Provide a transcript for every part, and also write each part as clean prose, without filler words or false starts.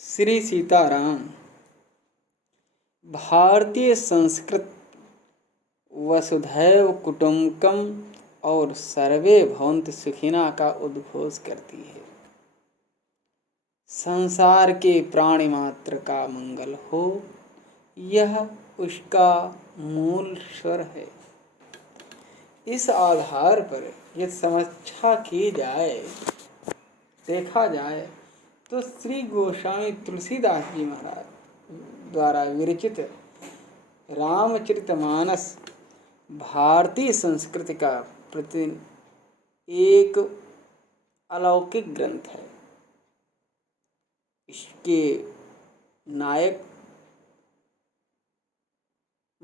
श्री सीताराम भारतीय संस्कृत वसुधैव कुटुम्बकम और सर्वे भवन्तु सुखिनः का उद्घोष करती है। संसार के प्राणी मात्र का मंगल हो, यह उसका मूल स्वर है। इस आधार पर यदि समीक्षा की जाए, देखा जाए तो श्री गोस्वामी तुलसीदास जी महाराज द्वारा विरचित रामचरितमानस भारतीय संस्कृति का प्रति एक अलौकिक ग्रंथ है। इसके नायक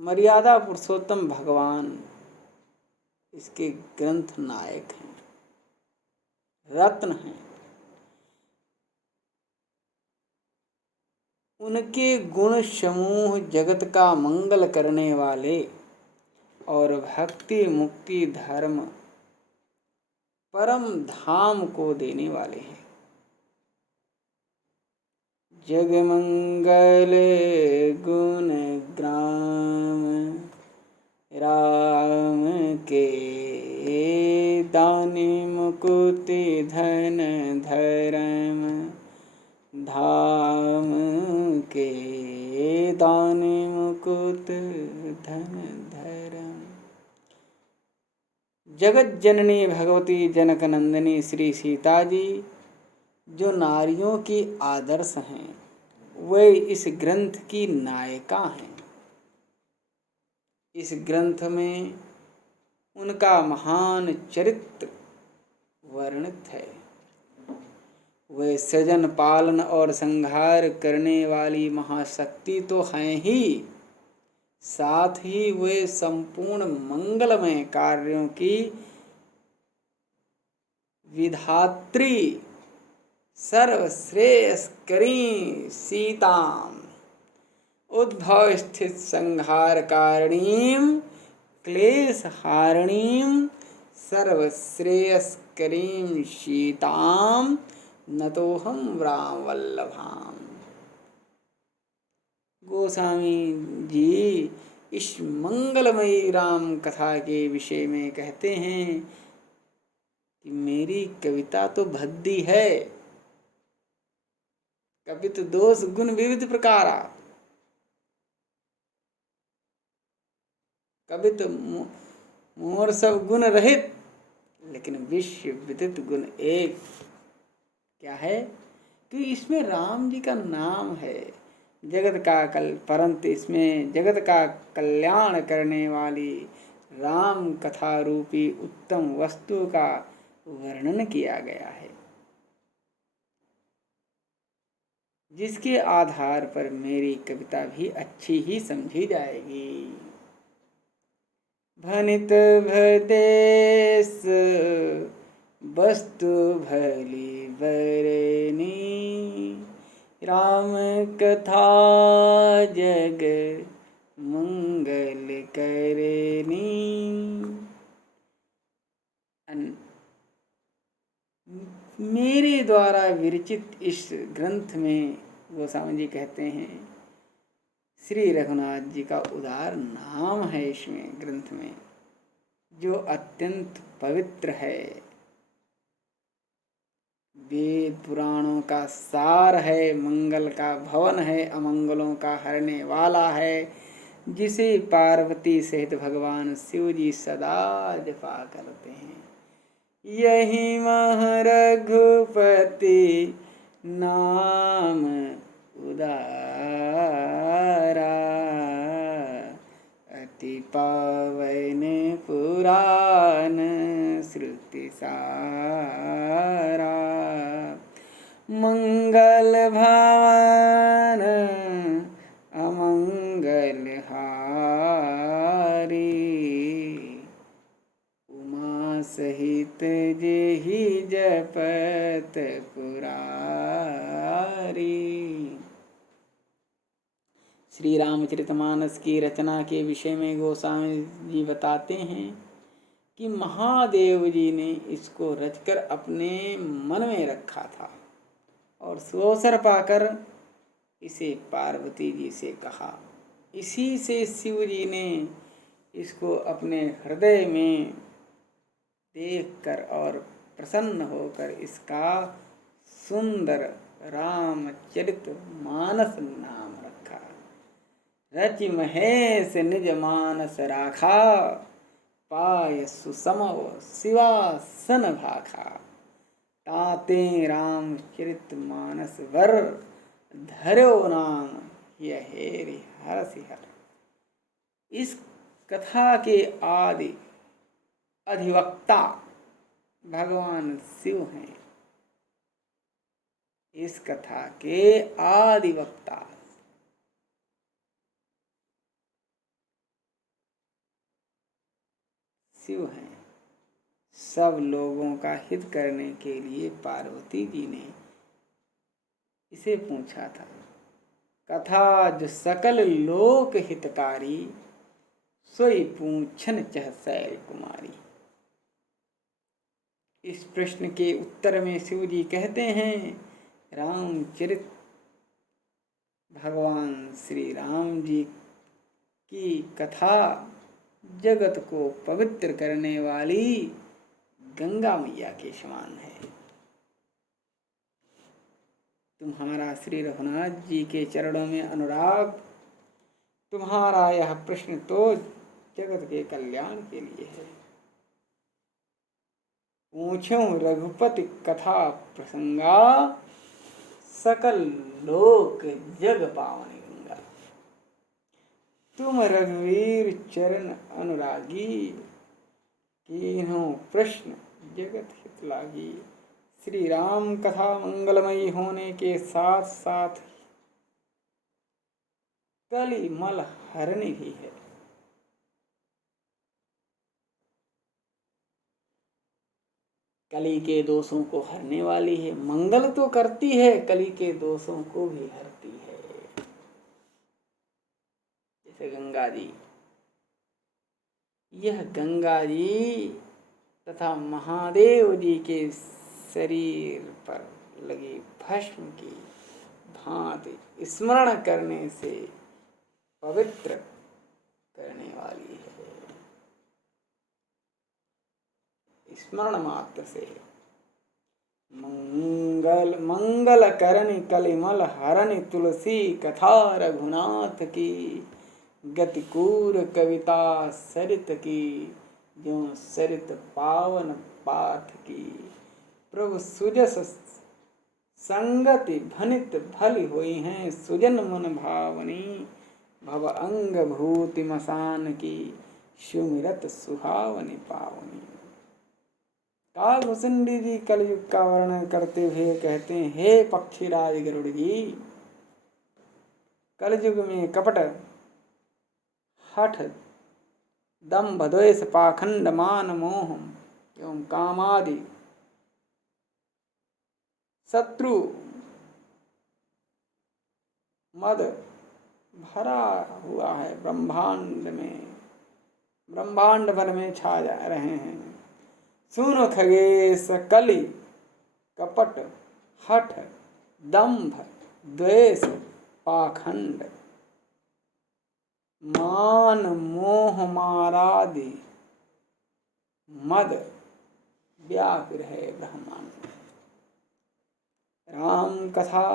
मर्यादा पुरुषोत्तम भगवान इसके ग्रंथ नायक हैं, रत्न हैं। उनके गुण समूह जगत का मंगल करने वाले और भक्ति मुक्ति धर्म परम धाम को देने वाले हैं। जग मंगल गुण ग्राम राम के दानी मुकुति धन धर्म धाम के दानी मुकुट धन धर्म। जगत जननी भगवती जनक नंदिनी श्री सीता जी जो नारियों की आदर्श हैं, वे इस ग्रंथ की नायिका हैं। इस ग्रंथ में उनका महान चरित्र वर्णित है। वे सृजन पालन और संहार करने वाली महाशक्ति तो हैं ही, साथ ही वे संपूर्ण मंगलमय कार्यों की विधात्री सर्वश्रेयस्करी सीताम उद्भव स्थित संहार कारणीम क्लेश हारणीम सर्वश्रेयस्करीं सीताम नतोहम राम वल्लभाम। गोस्वामी जी इस मंगलमयी राम कथा के विषय में कहते हैं कि मेरी कविता तो भद्दी है, कवित दोष गुण विविध प्रकारा, कवित मोर सब गुण रहित, लेकिन विश्व विदित गुण एक क्या है कि इसमें राम जी का नाम है। जगत का परंतु इसमें जगत का कल्याण करने वाली राम कथा रूपी उत्तम वस्तु का वर्णन किया गया है, जिसके आधार पर मेरी कविता भी अच्छी ही समझी जाएगी। भनित भदेश वस्तु भली बरनी राम कथा जग मंगल करनी। मेरे द्वारा विरचित इस ग्रंथ में गोस्वामी जी कहते हैं श्री रघुनाथ जी का उदार नाम है इसमें ग्रंथ में, जो अत्यंत पवित्र है, वेद पुराणों का सार है, मंगल का भवन है, अमंगलों का हरने वाला है, जिसे पार्वती सहित भगवान शिव जी सदा जपा करते हैं। यही मह रघुपति नाम उदारा अति पावन पुराण श्रुति सारा। मंगल भवन अमंगल हारी उमा सहित जेहि जपत पुरारी। श्री रामचरितमानस की रचना के विषय में गोस्वामी जी बताते हैं कि महादेव जी ने इसको रचकर अपने मन में रखा था और सुअवसर पाकर इसे पार्वती जी से कहा। इसी से शिव जी ने इसको अपने हृदय में देखकर और प्रसन्न होकर इसका सुंदर रामचरित मानस नाम रखा। रचि महेश निज मानस राखा, पाय सुसमव शिवासन भाखा। ताते रामचरित मानस वर, धर्यो नाम यह हेरि हरसि हर। इस कथा के आदि अधिवक्ता भगवान शिव हैं। इस कथा के आदि वक्ता शिव हैं। सब लोगों का हित करने के लिए पार्वती जी ने इसे पूछा था। कथा जो सकल लोक हितकारी, सोई पूछन चह शैल कुमारी। इस प्रश्न के उत्तर में शिव जी कहते हैं, रामचरित भगवान श्री राम जी की कथा जगत को पवित्र करने वाली गंगा मैया के समान है। तुम्हारा श्री रघुनाथ जी के चरणों में अनुराग, तुम्हारा यह प्रश्न तो जगत के कल्याण के लिए है। पूछो रघुपति कथा प्रसंगा, सकल लोक जग पावन गंगा। तुम रघुवीर चरण अनुरागी, तीनों प्रश्न जगत हित लागी। श्री राम कथा मंगलमयी होने के साथ साथ कली मल हरणी भी है। कली के दोषों को हरने वाली है। मंगल तो करती है, कली के दोषों को भी हरती है। जैसे गंगा जी, यह गंगा जी तथा महादेव जी के शरीर पर लगी भस्म की भांति स्मरण करने से पवित्र करने वाली है। स्मरण मात्र से मंगल करनि कलिमल हरनि, तुलसी कथा रघुनाथ की। गतिकूर कविता सरित की, ज्यों सरित पावन पाथ की। प्रभु सुजस संगति भनित भली हुई हैं, सुजन मन भावनी। भव अंग भूति मसान की, सुमिरत सुहावनी पावनी। कालभूषुंडी जी कलयुग का वर्णन करते हुए कहते हैं, हे पक्षीराज गरुड़ जी, कलयुग में कपट, हठ, दंभ, द्वेष, पाखंड, मान, मोह एवं कामादि शत्रु मद भरा हुआ है। ब्रह्मांड भर में छा जा रहे हैं। सुनो खगेश, कली, कपट, हठ, दंभ, द्वेष, पाखंड, मान, मोह, मारादि मद व्याकुल है ब्रह्मांड। राम कथा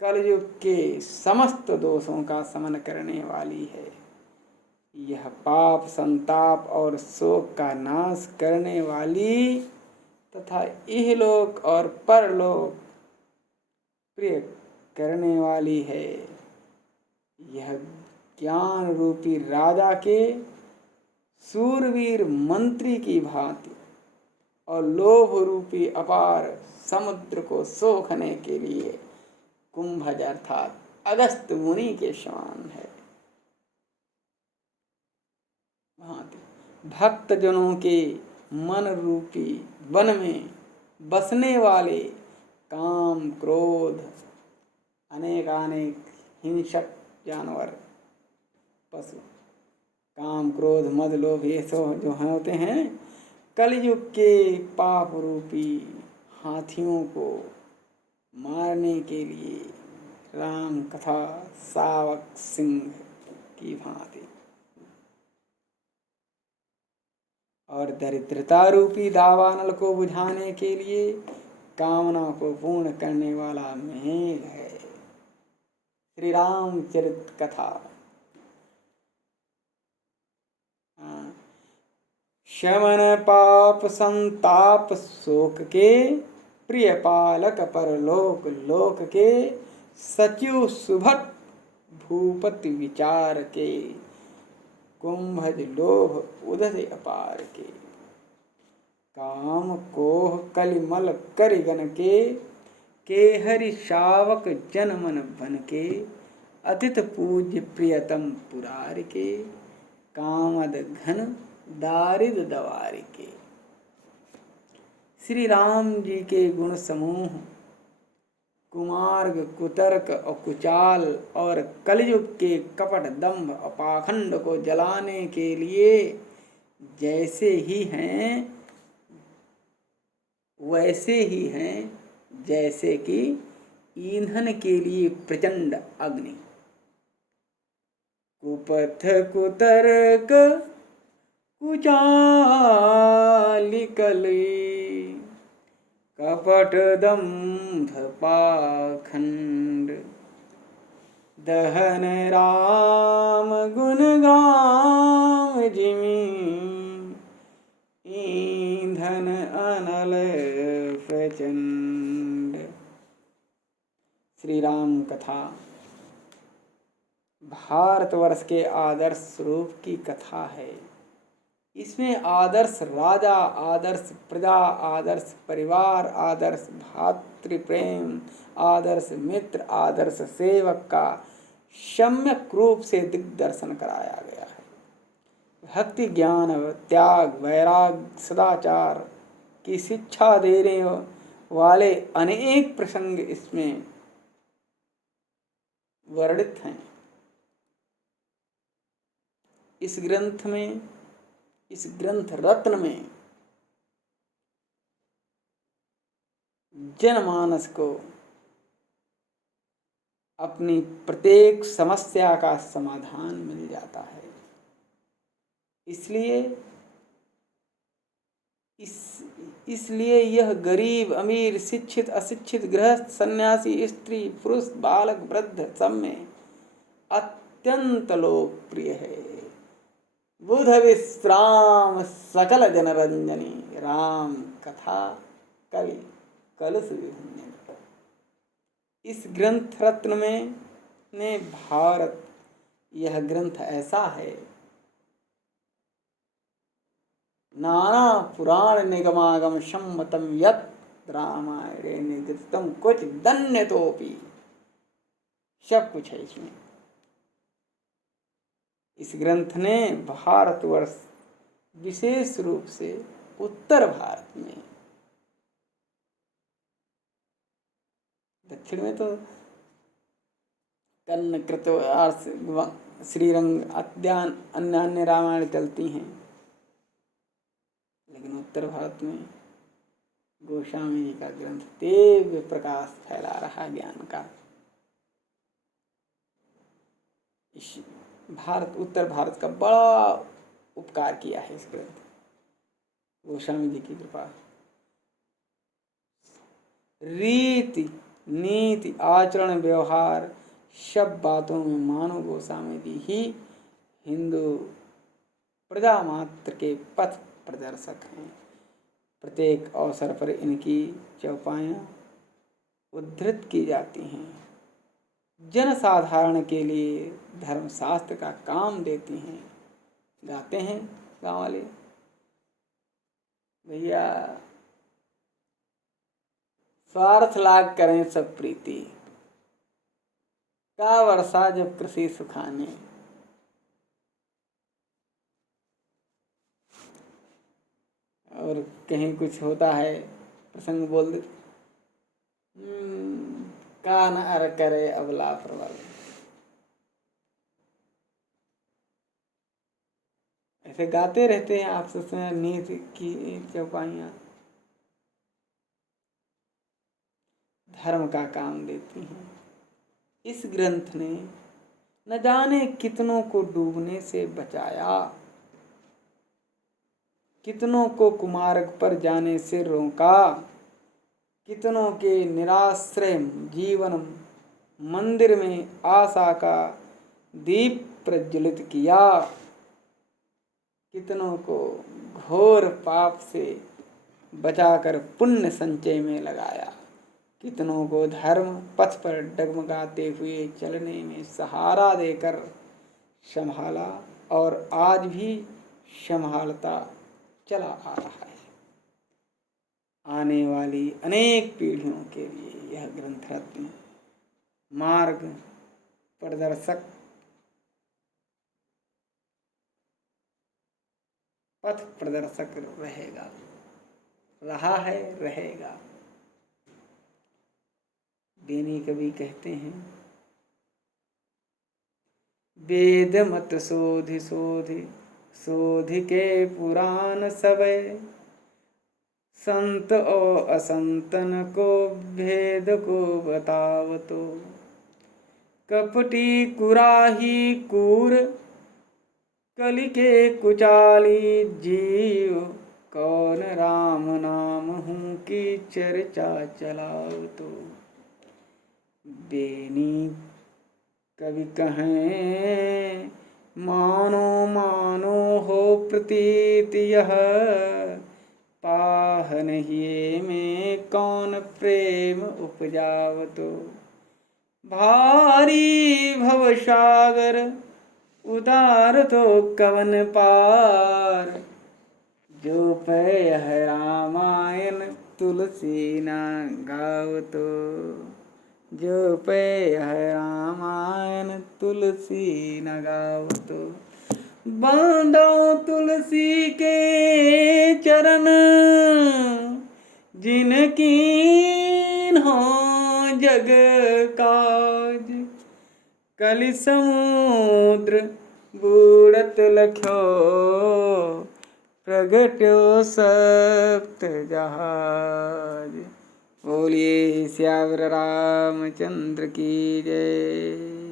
कलयुग के समस्त दोषों का शमन करने वाली है। यह पाप, संताप और शोक का नाश करने वाली तथा इहलोक और परलोक प्रिय करने वाली है। यह ज्ञान रूपी राजा के सूरवीर मंत्री की भांति और लोभ रूपी अपार समुद्र को सोखने के लिए कुंभज अर्थात अगस्त मुनि के समान है। भक्त जनों के मन रूपी वन में बसने वाले काम, क्रोध, अनेकानेक हिंसक जानवर, पशु, काम, क्रोध, मद, लोभ, ये सब जो होते हैं, कलयुग के पाप रूपी हाथियों को मारने के लिए राम कथा सावक सिंह की भांति। और दरिद्रता रूपी दावानल को बुझाने के लिए कामना को पूर्ण करने वाला मेघ है। श्री रामचरित कथा। शमन पाप संताप शोक के, प्रिय पालक परलोक लोक के, सचिव सुभट भूपति विचार के, कुंभज लोभ उदय अपार के, काम कोह कलिमल करिगन के हरि शावक जन मन बन के, अतिथ पूज्य प्रियतम पुरार के, कामद घन दारिद दवार के। श्री राम जी के गुण समूह कुमार्ग कुतर्क और कुचाल और कलयुग के कपट दंभ और पाखंड को जलाने के लिए जैसे ही हैं वैसे ही हैं जैसे कि ईंधन के लिए प्रचंड अग्नि। कुपथ कुतर्क कुचाली कली, कपट दंभ पाखंड, दहन राम गुण ग्राम जिमी, ईंधन अनल प्रचंड। श्री राम कथा भारतवर्ष के आदर्श रूप की कथा है। इसमें आदर्श राजा, आदर्श प्रजा, आदर्श परिवार, आदर्श भातृप्रेम, आदर्श मित्र, आदर्श सेवक का सम्यक रूप से दिग्दर्शन कराया गया है। भक्ति, ज्ञान, त्याग, वैराग, सदाचार की शिक्षा देने वाले अनेक प्रसंग इसमें वर्णित हैं। इस ग्रंथ रत्न में जनमानस को अपनी प्रत्येक समस्या का समाधान मिल जाता है। इसलिए यह गरीब, अमीर, शिक्षित, अशिक्षित, गृहस्थ, सन्यासी, स्त्री, पुरुष, बालक, वृद्ध सब में अत्यंत लोकप्रिय है। बुध विश्राम सकल जनरंजनी, राम कथा कलि कलुष विभंजनी। इस ग्रंथ रत्न में ने भारत, यह ग्रंथ ऐसा है, नाना पुराण निगमागम सम्मतम यत् रामायणे निगदितम कुछ दन्यतोपि, सब कुछ है इसमें। इस ग्रंथ ने भारतवर्ष, विशेष रूप से उत्तर भारत में, दक्षिण में तो कन्न कृत श्रीरंग अद्यान अन्य रामायण चलती हैं, लेकिन उत्तर भारत में गोस्वामी जी का ग्रंथ दिव्य प्रकाश फैला रहा ज्ञान का। उत्तर भारत का बड़ा उपकार किया है इस ग्रंथ, गोस्वामी जी की कृपा। रीति, नीति, आचरण, व्यवहार सब बातों में मानव गोस्वामी जी ही हिंदू प्रजा मात्र के पथ प्रदर्शक हैं। प्रत्येक अवसर पर इनकी चौपाइयाँ उद्धृत की जाती हैं। जनसाधारण के लिए धर्मशास्त्र का काम देती हैं। गाते हैं गाँव वाले, भैया स्वार्थ लाग करें सब प्रीति, का वर्षा जब कृषि सुखाने। और कहीं कुछ होता है प्रसंग बोल दे, कान अर करे अबला प्रबल। ऐसे गाते रहते हैं आपस में नीति की चौपाइयाँ, धर्म का काम देती हैं। इस ग्रंथ ने न जाने कितनों को डूबने से बचाया, कितनों को कुमार्ग पर जाने से रोका, कितनों के निराश्रय जीवन मंदिर में आशा का दीप प्रज्वलित किया, कितनों को घोर पाप से बचाकर पुण्य संचय में लगाया, कितनों को धर्म पथ पर डगमगाते हुए चलने में सहारा देकर संभाला और आज भी संभालता चला आ रहा है। आने वाली अनेक पीढ़ियों के लिए यह ग्रंथ रत्न मार्ग प्रदर्शक, पथ प्रदर्शक रहेगा, रहा है, रहेगा। बेनी कवि कहते हैं, वेद मत शोधि शोधि शोधि के पुराण सबे, संत और असंतन को भेद को बताव तो, कपटी कुराही कूर कलि के कुचाली जीव, कौन राम नाम हूँ की चर्चा चलाओ तो। बेनी कवि कहें, मानो मानो हो प्रतीत यह, पाहन ही में कौन प्रेम उपजावतो। भारी भव सागर उतार तो कवन पार, जो पे यह रामायण तुलसी ना गावतो, जो पे यह रामायण तुलसी न गावतो। बांधो तुलसी के चरण, जिनकी हो जग काज, कलि समुद्र बूढ़त लख्यो, प्रगट्यो सप्त जहाज। बोलिए श्यावर रामचंद्र की जय।